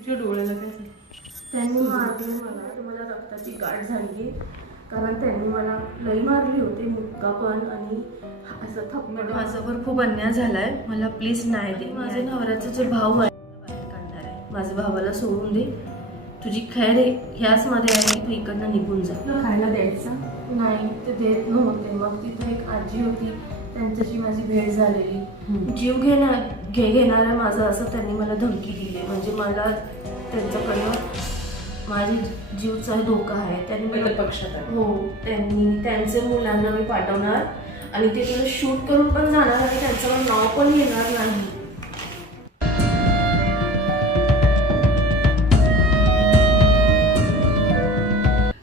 तुझ्या डोळ्याला काय झालं? त्यांनी मारली मला. तुम्हाला रक्ताची गाठ झाली कारण त्यांनी मला लई मारली होती मुक्का पण आणि असं थप्पड. माझ्यावर खूप अन्याय झालाय. मला प्लीज नाही दे. माझे नवऱ्याचे जे भाऊ आहे बाहेर काढणार आहे माझ्या भावाला सोडून दे. तुझी खैर आहे ह्याच मध्ये आहे तू इकडनं निघून जा. खायला द्यायचा? नाही ते देत नव्हते. मग तिथे एक आजी होती. त्यांच्याशी माझी भेट झालेली. जीव घेणार घे घेणाऱ्या माझं असं त्यांनी मला धमकी दिली म्हणजे मला त्यांच्याकडनं माझी जीवचा धोका आहे. त्यांनी मला पक्षात आहे. हो त्यांनी त्यांचे मुलांना मी पाठवणार आणि ते तुला शूट करून पण जाणार आणि त्यांचं नाव पण येणार नाही.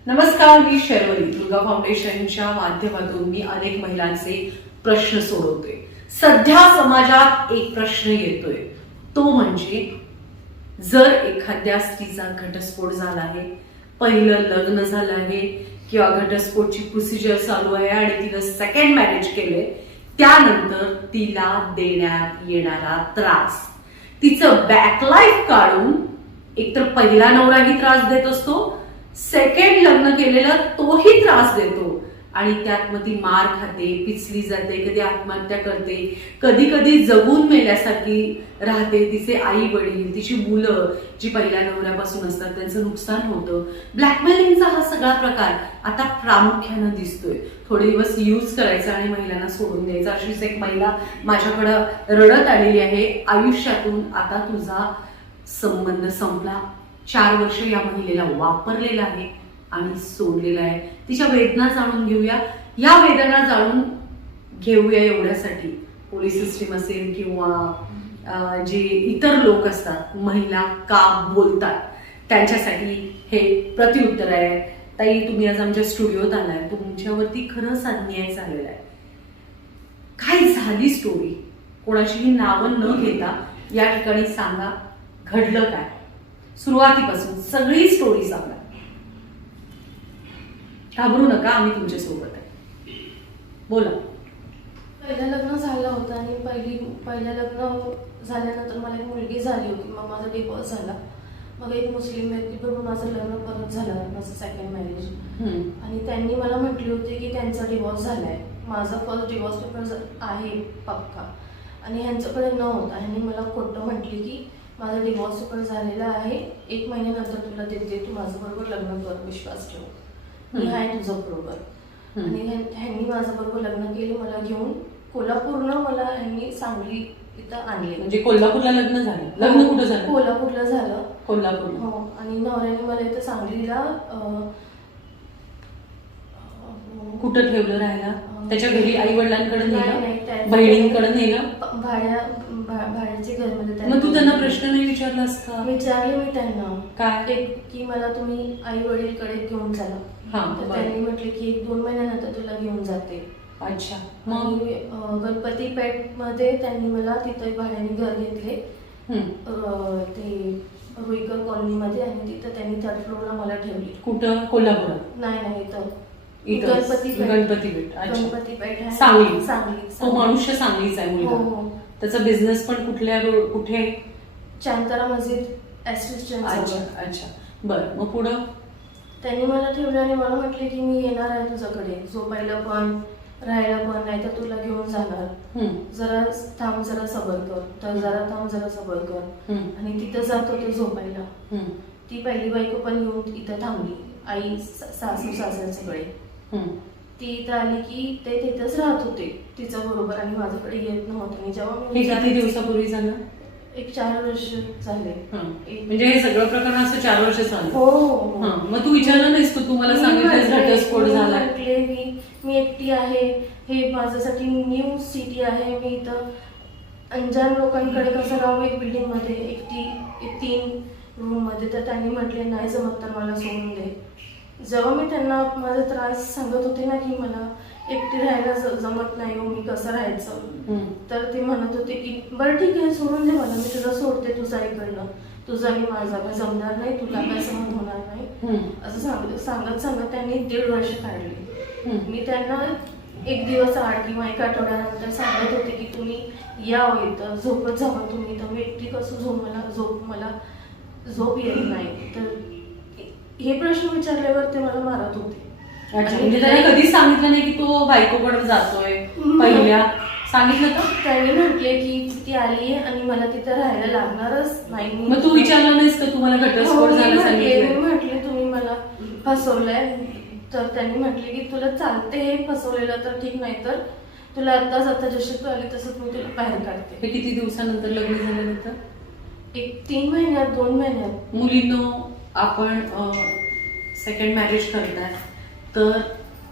नमस्कार मी शर्वरी. दुर्गा फाउंडेशनच्या माध्यमातून मी अनेक महिलांचे प्रश्न सोडवते सध्या समाजात एक प्रश्न येतोय. तो म्हणजे जर एखाद्या स्त्रीचा घटस्फोट झाला आहे पहिलं लग्न झालं आहे किंवा घटस्फोटची प्रोसिजर चालू आहे आणि तिनं सेकंड मॅरेज केलंय त्यानंतर तिला देण्यात येणारा त्रास. तिचं बॅकलाईफ काढून एकतर पहिला नवराही त्रास देत असतो सेकंड लग्न केलेला तोही त्रास देतो. आणि त्यात मग ती मार खाते पिचली जाते कधी आत्महत्या करते कधी कधी जगून मेल्यासारखी राहते. तिचे आई वडील तिची मुलं जी पहिल्या नवऱ्यापासून असतात त्यांचं नुकसान होतं. ब्लॅकमेलिंगचा हा सगळा प्रकार आता प्रामुख्यानं दिसतोय. थोडे दिवस यूज करायचा आणि महिलांना सोडून द्यायचा. अशीच एक महिला माझ्याकडं रडत आलेली आहे. आयुष्यातून आता तुझा संबंध संपला. चार वर्ष या महिलेला वापरलेला आहे. आणि सोडलेला आहे. तिच्या वेदना जाणून घेऊया. या वेदना जाणून घेऊया एवढ्यासाठी. पोलीस सिस्टीम असेल किंवा जे इतर लोक असतात महिला का बोलतात त्यांच्यासाठी हे प्रत्युत्तर आहे. ताई तुम्ही आज आमच्या स्टुडिओत आलाय. तुमच्यावरती खरंच अन्याय झालेला आहे. काय झाली स्टोरी कोणाशीही नावं न घेता या ठिकाणी सांगा. घडलं काय? सुरुवातीपासून सगळी स्टोरी सांगा घाबरू नका आम्ही तुमच्यासोबत आहे. बोला. पहिलं लग्न झालं होतं आणि पहिली पहिलं लग्न झाल्यानंतर मला एक मुलगी झाली होती मग माझा डिवोर्स झाला. मग एक मुस्लिम व्यक्तीबरोबर माझं लग्न परत झालं माझं सेकंड मॅरेज. आणि त्यांनी मला म्हटली होती की त्यांचा डिवोर्स झालाय. माझा फर्स्ट डिवोर्स पेपर आहे पक्का. आणि ह्यांच्याकडे न होता ह्यांनी मला खोटं म्हटली की माझा डिवोर्स पेपर झालेला आहे एक महिन्यानंतर तुला देते तू माझं बरोबर लग्न कर विश्वास ठेव. मी. आहे तुझं बरोबर. आणि ह्यां- ह्यांनी माझं बरोबर लग्न केलं मला घेऊन कोल्हापूरनं मला ह्यांनी सांगली इथं आणले. म्हणजे कोल्हापूरला लग्न झालं. लग्न कुठं झालं? कोल्हापूरला झालं. कोल्हापूर. हो आणि नवऱ्याने मला इथं सांगलीला कुठं ठेवलं राहायला? त्याच्या घरी आई वडिलांकडे नेलं बहिणींकडे नेलं? भाड्या भाड्याचे घरमध्ये मग तू त्यांना प्रश्न नाही विचारलास का विचारले मी त्यांना. काय? एक की मला तुम्ही आई वडीलकडे घेऊन चला. हा तर बरं. त्यांनी म्हटले की एक दोन महिन्यानंतर तुला घेऊन जाते. अच्छा. मग? आणि अं, गणपती पेठमध्ये त्यांनी मला तिथे भाड्याने घर घेतले. हम्म. अं, ते रुईकर कॉलनीमध्ये आणि तिथं त्यांनी थर्ड फ्लोअरला मला ठेवली. कुठं? कोल्हापुरात? नाही नाही इथं. इथं. गणपती पेठ. गणपती पेठ. अच्छा. गणपती पेठ आहे. सांगली. सांगली तो. मनुष्य सांगलीचा आहे हो मुलगा हो. त्याचा बिझनेस पण कुठल्या रो- कुठे? चांतारा मस्जिद अच्छा अच्छा. बर मग पुढं? त्यांनी मला ठेवलं आणि मला म्हटले की मी येणार आहे तुझ्याकडे. झोपायला पण राहायला पण नाही तर तुला घेऊन जाणार. जरा थांब जरा सबर कर. तर जरा थांब जरा सबर कर. आणि तिथं जात होते झोपायला. ती पहिली बायको पण येऊन इथं थांबली. आई सासू सासऱ्यांच्याकडे. ती इथं आली की ते तिथंच राहत होते. तिच्या बरोबर आणि माझ्याकडे येत नव्हते. आणि जेव्हा हे मी किती दिवसापूर्वी झालं? एक चार वर्ष झाले. हं. एक- म्हणजे हे सगळं प्रकरण असं चार वर्ष चाललं हो. हो, हो. हं. मग तू विचारलं नाहीस का? तू मला मी सांगितलं घटस्फोट मी झाला. म्हटले की मी एकटी आहे. हे माझ्यासाठी न्यू सिटी आहे. मी इथं अंजान लोकांकडे कसं राहू एक बिल्डिंगमध्ये? एकटी एक तीन रूममध्ये. तर त्यांनी म्हटले नाही जमत तर मला सोडून दे. जेव्हा मी त्यांना माझा त्रास सांगत होते ना की मला एकटी राहायला जमत नाही हो मी कसं राहायचं. तर ते म्हणत होते की बरं ठीक आहे सोडून दे मला मी तुला सोडते तुझा इकडनं तुझा आणि माझा काय जमणार नाही तुला काय सहन होणार नाही. असं सांगत सांगत सांगत त्यांनी दीड वर्ष काढली. मी त्यांना एक दिवस आठ किंवा एक आठवड्यानंतर सांगत होते की तुम्ही या इथं झोपत जावा तुम्ही तर मी एकटी कसं झोप मला झोप मला झोप येत नाही तर हे प्रश्न विचारल्यावर ते मला मारत होते. अच्छा म्हणजे त्याने कधीच सांगितलं नाही की तो बायकोकडे जातोय. पहिल्या. सांगितलं का? त्यांनी म्हटले की ती आली आहे आणि मला तिथं राहायला लागणारच नाही मग तू विचारलं नाहीस का? तुम्हाला हो, घटस्फोट झाला म्हटले सांगितलं म्हटले तुम्ही मला फसवलंय. तर त्यांनी म्हटले की तुला चालते हे फसवलेलं तर ठीक नाही तर तुला आत्ताच आता जशी तू आली तसंच मी तुला बाहेर काढते. हे किती दिवसानंतर लग्न झाल्यानंतर? एक तीन महिन्यात दोन महिन्यात. मुलींनो आपण सेकंड मॅरेज करताय तर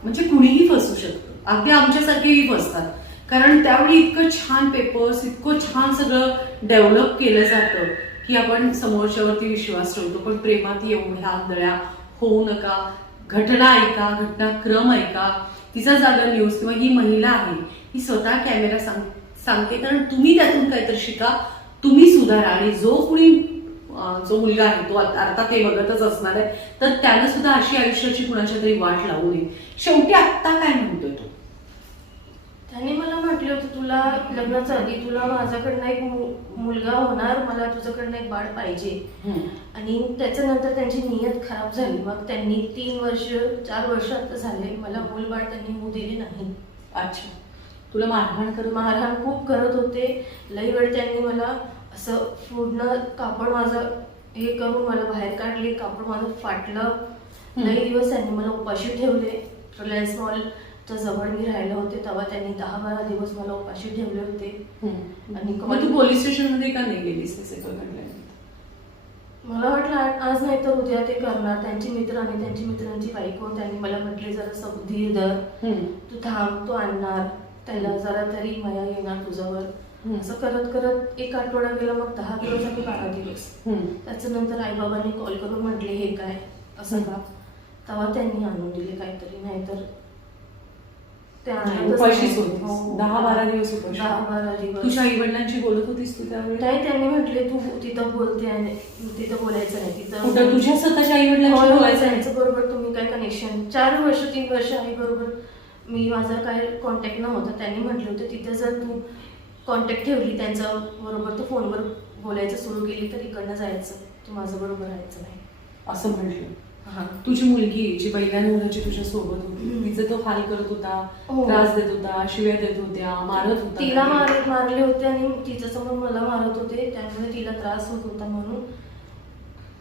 म्हणजे कुणीही फसू शकतं. अगदी आमच्यासारखेही फसतात. कारण त्यावेळी इतकं छान पेपर्स इतकं छान सगळं डेव्हलप केलं जातं की आपण समोरच्यावरती विश्वास ठेवतो. पण प्रेमात एवढ्या आंधळ्या होऊ नका. घटना ऐका घटनाक्रम ऐका. तिचा जागा न्यूज किंवा ही महिला आहे ही स्वतः कॅमेरा सांग सांगते. कारण तुम्ही त्यातून काहीतरी शिका. तुम्ही सुधारा आणि जो कुणी जो मुलगा आहे तो आता अर्थात ते बघतच असणार आहे. तर त्यानं सुद्धा अशी आयुष्याची कुणाच्या तरी वाट लावू नये. शेवटी आत्ता काय म्हणतोय तो? त्यांनी मला म्हटले होते तुला लग्नाच्या आधी तुला माझ्याकडनं एक मुलगा होणार मला तुझ्याकडनं एक बाळ पाहिजे. आणि त्याच्यानंतर त्यांची नियत खराब झाली. मग त्यांनी तीन वर्ष चार वर्ष आता झाले. मला मूलबाळ त्यांनी होऊ दिले नाही. अच्छा. तुला मारहाण करत मारहाण खूप करत होते. लई वेळ त्यांनी मला असं पूर्ण कापड माझं हे करून मला बाहेर काढले कापड माझं फाटलं. लई दिवस त्यांनी मला उपाशी ठेवले. रिलायन्स मॉलच्या जवळ मी राहिले होते तेव्हा त्यांनी दहा बारा दिवस मला उपाशी ठेवले होते. आणि पोलीस स्टेशनमध्ये का नाही गेलीस मला वाटलं आज नाही तर उद्या ते करणार. त्यांचे मित्र आणि त्यांची मित्रांची बायको त्यांनी मला म्हटले जरा सब धीर धर तू थांब तू आणणार. त्याला जरा तरी मया येणार तुझ्यावर. असं करत करत एक आठवडा गेला मग दहा दिवस आणि बारा दिवस त्याच्यानंतर आईबाबांनी कॉल करून म्हटले हे काय असं का तेव्हा त्यांनी आणून दिले काहीतरी नाहीतर उपाशीच. होतीस. हो. दहा बारा दिवस उपाशी. दहा बारा दिवस तुझ्या आई वडिलांशी बोलत होतीस तू त्यावेळी नाही त्यांनी म्हटले तू तिथं बोलते आणि तिथं बोलायचं नाही तिथं तुझ्या स्वतःच्या आई वडिलांशी होय, बोलायचं नाही? त्यांचं बरोबर तुम्ही काय कनेक्शन चार वर्ष तीन वर्ष आई बरोबर मी माझा काय कॉन्टॅक्ट नव्हता त्यांनी म्हटलं होतं तिथे जर तू कॉन्टॅक्ट ठेवली त्यांच्या बरोबर तू फोनवर बोलायचं सुरू केली तर इकडनं जायचं तू माझं बरोबर राहायचं नाही. असं म्हटलं. हा. तुझी मुलगी जी पहिल्या नवऱ्याची तुझ्या सोबत होती. तिचं तो हाल करत होता हो. त्रास देत होता शिव्या देत होत्या मारत होता. तिला मार मारले होते आणि तिच्यासमोर मला मारत होते त्यामुळे तिला त्रास होत होता म्हणून.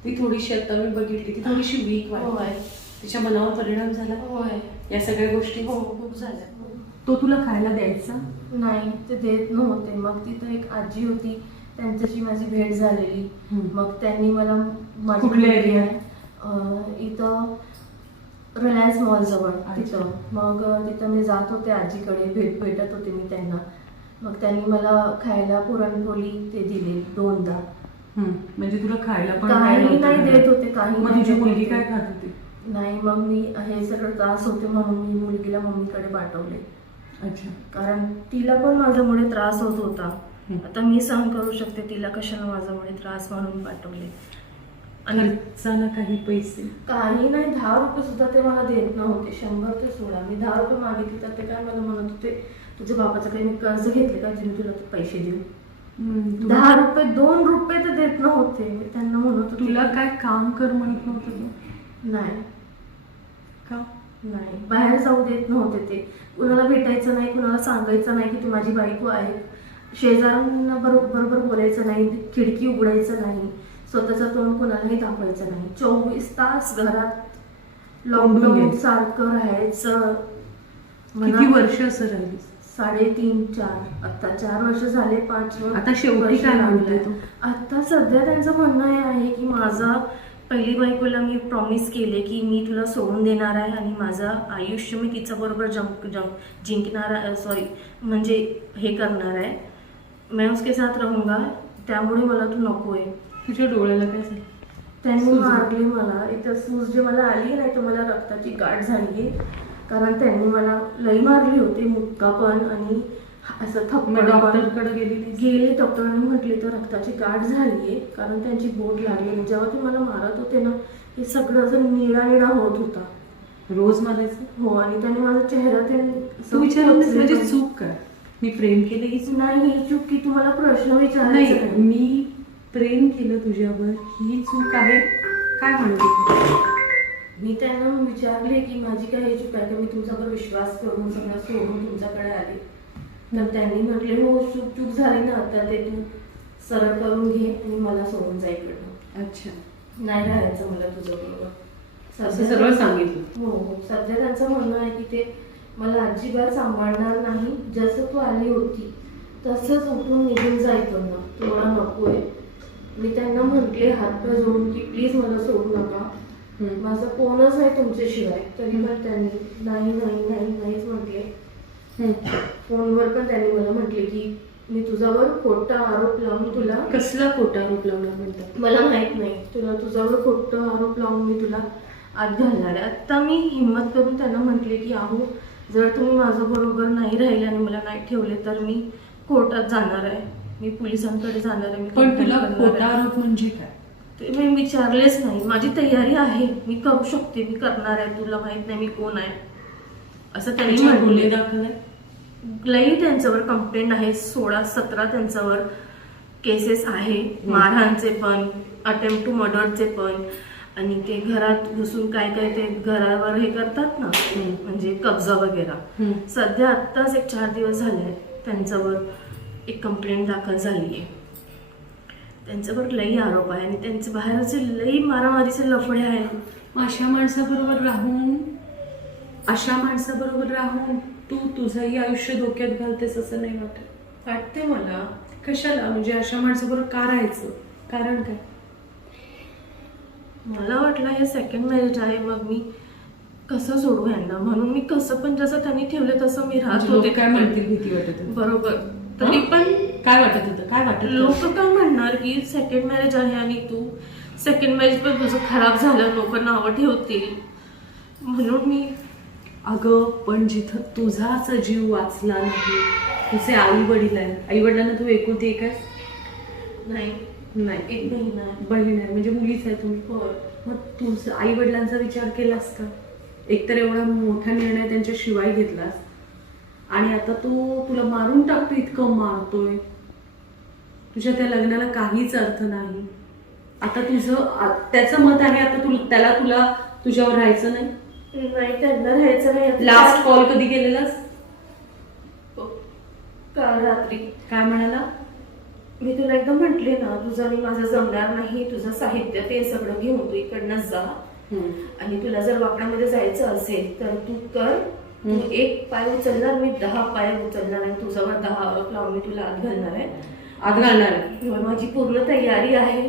ती थोडीशी आता मी बघितली ती थोडीशी वीक होय. वाटते. तिच्या मनावर परिणाम झाला? होय. या सगळ्या गोष्टी? हो खूप झाल्या. तो तुला खायला द्यायचा? नाही ते देत नव्हते. मग तिथं एक आजी होती. त्यांच्याशी माझी भेट झालेली. हम्म. मग त्यांनी मला माझी कुठल्या मुलगी area? आहे, अं, इथं रिलायन्स मॉल जवळ अच्छा. तिथं. मग अं, तिथं मी जात होते आजीकडे. भेट भेटत होते मी त्यांना. मग त्यांनी मला खायला पुरणपोळी ते दिले दोनदा. म्हणजे तुला खायला पण काही नाही देत होते काही मग नाही तुझी देत मुलगी होते. काय खात होती? नाही मग मी हे सगळं त्रास होते म्हणून मी मुलगीला मम्मीकडे पाठवले. अच्छा. कारण तिला पण माझ्यामुळे त्रास होत होता. आता मी सहन करू शकते तिला कशाला माझ्यामुळे त्रास म्हणून पाठवले? आणि खर्चाला काही पैसे? काही नाही दहा रुपये सुद्धा ते मला देत नव्हते. शंभर ते सोळा. मी दहा रुपये मागितले तर ते काय मला म्हणत होते तुझ्या बापाचं काही मी कर्ज घेतले का? जे मी तुला ते पैसे देऊ दहा रुपये दोन रुपये तर देत नव्हते. मी त्यांना म्हणत होते तुला काय काम कर म्हणत नव्हतं? नाही. का? नाही. बाहेर जाऊ देत नव्हते ते. कुणाला भेटायचं नाही कुणाला सांगायचं नाही की ती माझी बायको आहे. शेजाऱ्यांना बरोबर बरोबर बोलायचं नाही खिडकी उघडायचं नाही. स्वतःचं तोंड कुणालाही दाखवायचं नाही. चोवीस तास घरात लॉकडाऊन. सारखं राहायचं. किती वर्ष असं राहिलीस साडेतीन चार. आता चार वर्ष झाले पाच वर्ष आता शेवटी काय म्हणते? आता सध्या त्यांचं म्हणणं हे आहे की माझा पहिली बायकोला मी प्रॉमिस केले की मी तुला सोडून देणार आहे आणि माझं आयुष्य मी तिच्याबरोबर जंक जंक जिंकणार सॉरी म्हणजे हे करणार आहे. मैं उसके साथ रहूंगा त्यामुळे मला तू नको आहे. तुझ्या डोळ्याला काय झालं? त्यांनी. मारली मला. इथं सूज जे मला आली नाही तर मला रक्ताची गाठ झाली कारण त्यांनी मला लई मारली होती मुक्का पण आणि असं थप्पड. डॉक्टरकडे गेली? गेले डॉक्टरांनी म्हटले तर रक्ताची गाठ झाली आहे कारण त्यांची बोट लागली आणि जेव्हा ते मला मारत होते ना हे सगळं असं निळा निळा होत होता. रोज मारायचं? हो आणि त्याने माझा चेहरा ते तू विचारत नाहीस म्हणजे चूक काय? मी प्रेम केलं चूक? नाही ही चूक की तुम्हाला प्रश्न नाही विचारायचा नाही. मी प्रेम केलं तुझ्यावर ही चूक आहे. काय म्हणते मी त्यांना विचारले की माझी काय हे चूक आहे? का मी तुमच्यावर विश्वास करून सगळं सोडून तुमच्याकडे आले. तर त्यांनी म्हटले हो चूक चूक झाली ना आता ते तू सरळ करून घे आणि मला सोडून जा इकडनं. अच्छा. नाही राहायचं मला तुझ्याबरोबर असं सध्या- सगळं सांगितलं. हो हो. सध्या त्यांचं म्हणणं आहे की ते मला अजिबात सांभाळणार नाही. जसं तू आली होती तसंच उठून निघून जा इकडनं. तू मला नको आहे मी त्यांना म्हटले हातपाय जोडून की प्लीज मला सोडू नका. माझं कोणच आहे तुमच्याशिवाय. तरी पण त्यांनी नाही नाही नाही नाहीच म्हटले. फोनवर पण त्यांनी मला म्हटले की मी तुझ्यावर खोटा आरोप लावून तुला कसला खोटा आरोप लावला म्हणतात? मला माहीत नाही. तुला तुझ्यावर खोटं आरोप लावून मी तुला आत घालणार आहे. आता मी हिंमत करून त्यांना म्हटले की अहो जर तुम्ही माझं बरोबर नाही राहिले आणि मला नाही ठेवले तर मी कोर्टात जाणार आहे. मी पोलिसांकडे जाणार आहे. मी पण तुला खोटा. आरोप म्हणजे काय? ते मी विचारलेच नाही. माझी तयारी आहे. मी करू शकते. मी करणार आहे. तुला माहीत नाही मी कोण आहे. असं त्यांनी गुन्हे दाखल आहे लई त्यांच्यावर कंप्लेंट आहे सोळा सतरा त्यांच्यावर केसेस आहे. मारहाणचे पण अटेम्प्ट टू मर्डरचे पण. आणि ते घरात घुसून काय काय ते घरावर हे करतात ना. म्हणजे कब्जा वगैरे. सध्या आत्ताच एक चार दिवस झाले त्यांच्यावर एक कंप्लेंट दाखल झाली आहे त्यांच्यावर लई आरोप आहे आणि त्यांचे बाहेरचे लई मारामारीचे लफडे आहेत. अशा माणसाबरोबर राहून अशा माणसाबरोबर राहून तू तुझंही आयुष्य धोक्यात घालतेस असं नाही वाटत. वाटते मला कशाला? म्हणजे अशा माणसाबरोबर का राहायचं? कारण काय? मला वाटलं हे सेकंड मॅरेज आहे मग मी कसं सोडू यांना? म्हणून मी कसं पण जसं त्यांनी ठेवलं तसं मी राहत म्हणजे होते. काय म्हणतील भीती वाटत होती? बरोबर. तरी? पण काय वाटत होतं? काय वाटत होतं? लोक काय म्हणणार की सेकंड मॅरेज आहे आणि तू? सेकंड मॅरेज पण तुझं खराब झालं लोक नावं ठेवतील. म्हणून मी अगं पण जिथं तुझाच जीव वाचला नाही तुझे आई वडील आहेत. आई वडिलांना तू एकुलती एक आहेस? नाही. नाही. एक बहीण आहे. बहीण आहे. म्हणजे मुलीच आहे तुम्ही होय. मग तुझं आई वडिलांचा विचार केलास का? एकतर एवढा मोठा निर्णय त्यांच्या शिवाय घेतलास. आणि आता तू तुला मारून टाकतो इतकं मारतोय. तुझ्या त्या लग्नाला काहीच अर्थ नाही. आता तुझं त्याचं मत आहे आता तुला त्याला तुला तुझ्यावर राहायचं नाही? नाही त्यांना राहायचं नाही लास्ट कॉल कधी केलेलास? काल रात्री. काय म्हणाला? मी तुला एकदम म्हटले ना तुझं आणि माझं जमणार नाही तुझं साहित्य ते सगळं घेऊन तू इकडनं जा. आणि तुला जर वाकड्यामध्ये जायचं असेल तर तू कर. तू. एक पाय उचलणार मी दहा पाय उचलणार आणि तुझ्यावर दहा आरोप लावून मी तुला आत घालणार आहे. आत घालणार आहे. किंवा माझी पूर्ण तयारी आहे.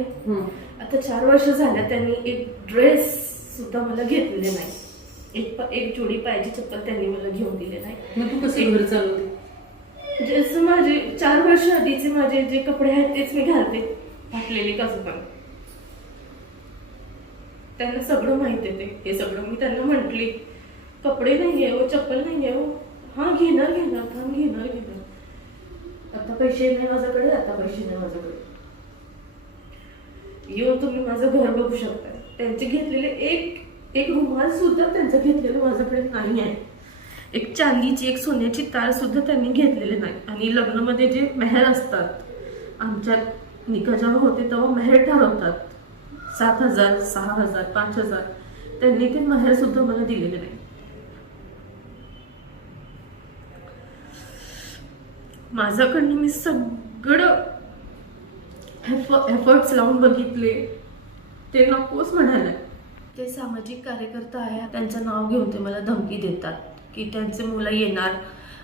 आता चार वर्ष झाल्या त्यांनी एक ड्रेस सुद्धा मला घेतलेले नाही. एक एक जोडी पायाची चप्पल त्यांनी मला घेऊन दिले नाही. मग तू कसं घर चालवते? जसं माझे चार वर्ष आधीचे माझे जे कपडे आहेत तेच मी घालते. फाटलेले कसं त्यांना सगळं माहिती आहे ते. हे सगळं मी त्यांना म्हटले. कपडे नाही आहे हो चप्पल नाही आहे हो. हा घेणार घेणार थांब घेणार घेणार. आता पैसे नाही माझ्याकडे आता पैसे नाही माझ्याकडे. येऊन तुम्ही माझं घर बघू शकता. त्यांचे घेतलेले एक एक रुमाल सुद्धा त्यांचं घेतलेलं माझ्याकडे नाही आहे. एक चांदीची एक सोन्याची तार सुद्धा त्यांनी घेतलेली नाही. आणि लग्नामध्ये जे मेहर असतात आमच्या निका जेव्हा होते तेव्हा मेहर ठरवतात. सात हजार सहा हजार पाच हजार. त्यांनी ते मेहर सुद्धा मला दिलेले नाही. माझ्याकडनं मी सगळं एफ एफर्ट्स लावून बघितले. ते नकोच म्हणाले. ते सामाजिक कार्यकर्ता आहे त्यांचं नाव घेऊन ते मला धमकी देतात की त्यांचे मुलं येणार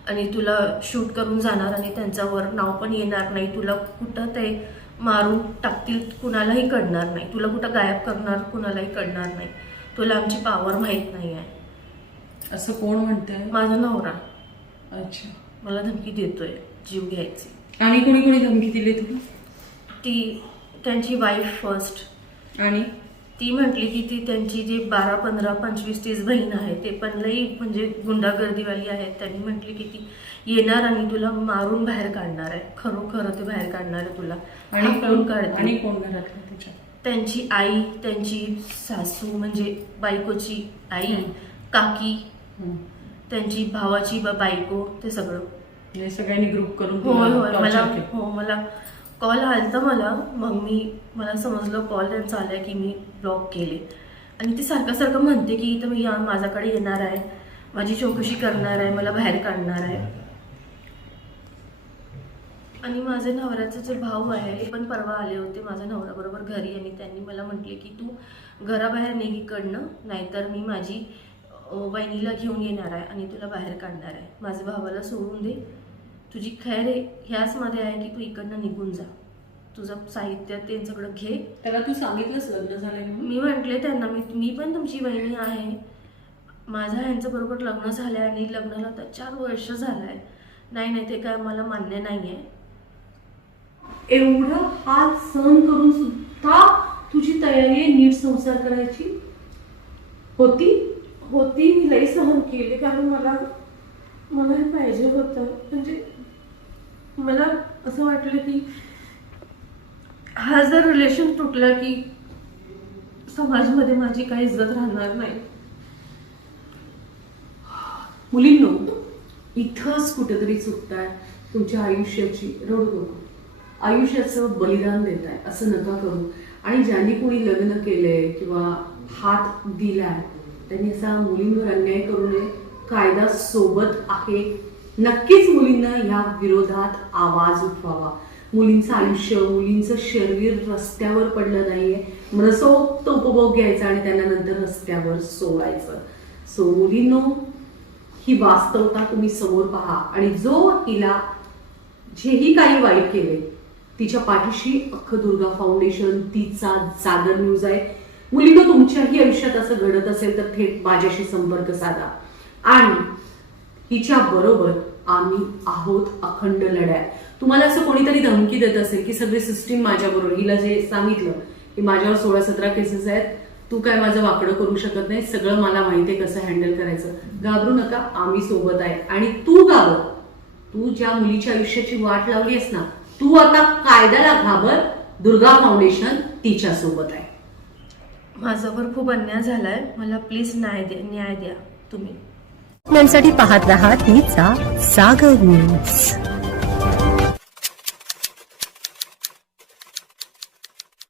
आणि तुला शूट करून जाणार आणि त्यांच्यावर नाव पण येणार नाही. तुला कुठं ते मारून टाकतील कुणालाही कळणार नाही. तुला कुठं गायब करणार कुणालाही कळणार नाही. तुला आमची पावर माहीत नाही आहे. असं कोण म्हणतंय? माझा नवरा. अच्छा. मला धमकी देतोय जीव घ्यायची. आणि कोणी कोणी धमकी दिली तुला? ती त्यांची वाईफ फर्स्ट आणि? ती म्हटली की ती त्यांची जी बारा पंधरा पंचवीस तीस बहीण आहे ते पण लई म्हणजे गुंडागर्दीवाली आहेत त्यांनी म्हटली की ती येणार आणि तुला मारून बाहेर काढणार आहे खरोखर ते बाहेर काढणार आहे तुला आणि कोण काढतील. आणि कोण घरातलं त्यांची आई त्यांची सासू म्हणजे बायकोची आई. काकी. त्यांची भावाची बायको ते सगळं हे सगळ्यांनी ग्रुप करून होय torture मला. हो मला कॉल आलता मला. मग मी मला समजलं कॉल त्यांचा आला की मी ब्लॉक केले. आणि ती सारखं सारखं म्हणते की इथं मी या- माझ्याकडे येणार आहे. माझी चौकशी करणार आहे मला बाहेर काढणार आहे. आणि माझे नवऱ्याचे जे भाऊ आहे ते पण परवा आले होते माझ्या नवऱ्याबरोबर घरी आणि त्यांनी मला म्हटले की तू घराबाहेर निघ इकडनं नाहीतर मी माझी वहिनीला घेऊन येणार आहे आणि तुला बाहेर काढणार आहे. माझ्या भावाला सोडून दे. तुझी खैर आहे ह्याचमध्ये आहे की तू इकडनं निघून जा. तुझं साहित्य ते सगळं घे. त्याला तू सांगितलंस लग्न झालंय मी म्हटले त्यांना मी मी पण तुमची वहिनी आहे. माझ्या ह्यांचं बरोबर लग्न झालं आहे आणि लग्नाला तर चार वर्ष झालं आहे नाही नाही ते काय मला मान्य नाही आहे एवढं हात सहन करून सुद्धा तुझी तयारी आहे नीट संसार करायची? होती? होती मी लई सहन केली कारण मला मला हे पाहिजे होतं. म्हणजे मला असं वाटलं की हा जर रिलेशन तुटला की समाजमध्ये माझी काही इज्जत राहणार नाही. मुलींनो इथंच कुठेतरी चुकताय तुमच्या आयुष्याची. रडू करू आयुष्याचं बलिदान देताय असं नका करू. आणि ज्यांनी कोणी लग्न केलंय किंवा हात दिलाय त्यांनी असा मुलींवर अन्याय करू नये. कायदा सोबत आहे. नक्कीच मुलींना या विरोधात आवाज उठवावा. मुलींचं आयुष्य मुलींचं शरीर रस्त्यावर पडलं नाहीये. मनसोक्त उपभोग घ्यायचा आणि त्यांना नंतर रस्त्यावर सोडायचं. सो मुलींनो ही वास्तवता तुम्ही समोर पहा. आणि जो हिला जेही काही वाईट केले तिच्या पाठीशी अख्खं दुर्गा फाउंडेशन तिचा जागर न्यूज आहे. मुलींनो तुमच्याही आयुष्यात असं घडत असेल तर थेट माझ्याशी संपर्क साधा. आणि हिच्या बरोबर आम्ही आहोत अखंड लढ्या तुम्हाला असं कोणीतरी धमकी देत असेल की सगळी सिस्टीम माझ्याबरोबर हिला जे सांगितलं की माझ्यावर सोळा सतरा केसेस आहेत तू काय माझं वाकडं करू शकत नाही सगळं मला माहिती आहे कसं हँडल करायचं. घाबरू नका आम्ही सोबत आहे. आणि तू गाव तू ज्या मुलीच्या आयुष्याची वाट लावली आहेस ना तू आता कायद्याला घाबर दुर्गा फाउंडेशन तिच्या सोबत आहे. माझ्यावर खूप अन्याय झालाय. मला प्लीज न्याय द्या न्याय द्या तुम्ही. पाहत रहा तिचा सागर न्यूज